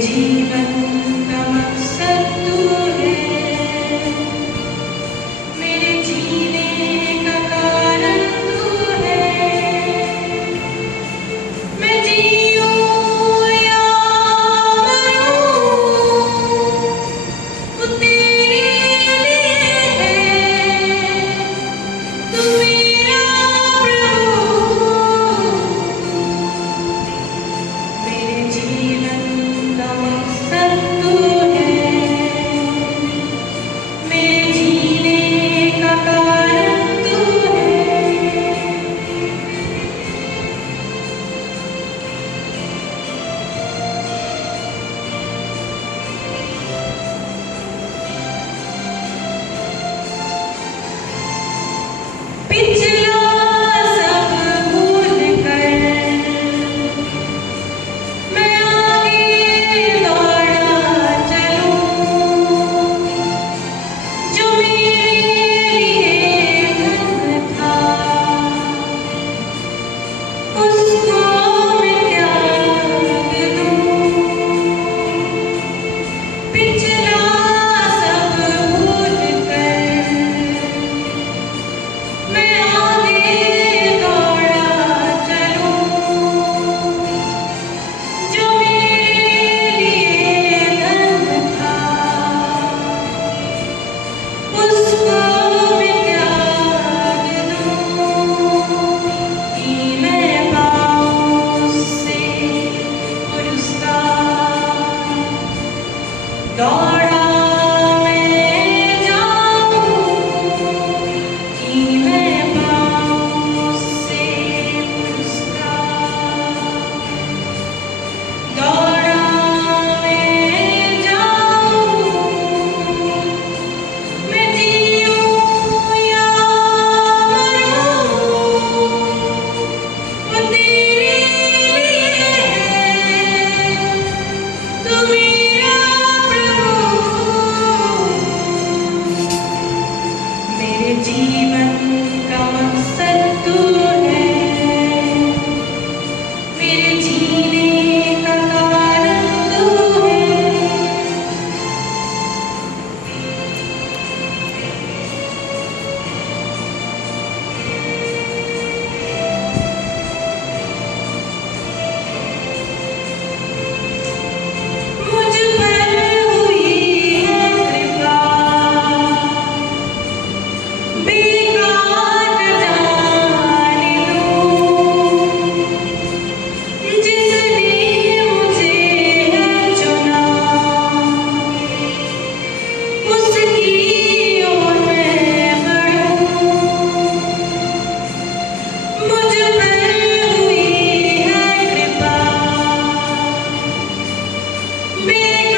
जीवन का मकसद तू है, मेरे जीने का कारण तू है। मैं जीऊं या मरूं, वो तेरे लिए है। तू मेरा प्रभु, मेरे जीवन का मकसद तू है, मेरे जीने का कारण तू है। पिछला सब भूल कर मैं आगे दौड़ा चलूं, जो मेरे लिए धन था उसको मैं त्याग दूं। पिछला सब भूल कर मैं आगे दौड़ा चलूं, जो मेरे लिए धन था उसको मैं त्याग दूं, कि मैं पाऊं उससे पुरस्कार। दौड़ा मैं जाऊं, कि मैं पाऊं उससे पुरस्कार। दौड़ा मैं जाऊं, मैं जीऊं या मरूं, वो तेरे लिए है। तू मेरा प्रभु, मेरे जीवन का मकसद तू है, मेरे जीने का कारण तू है। मुझ पर हुई है कृपा, बेकार न जाने दूं, जिसने मुझे है चुना उसकी ओर मैं बढ़ूं। मुझ पर हुई है कृपा, बेकार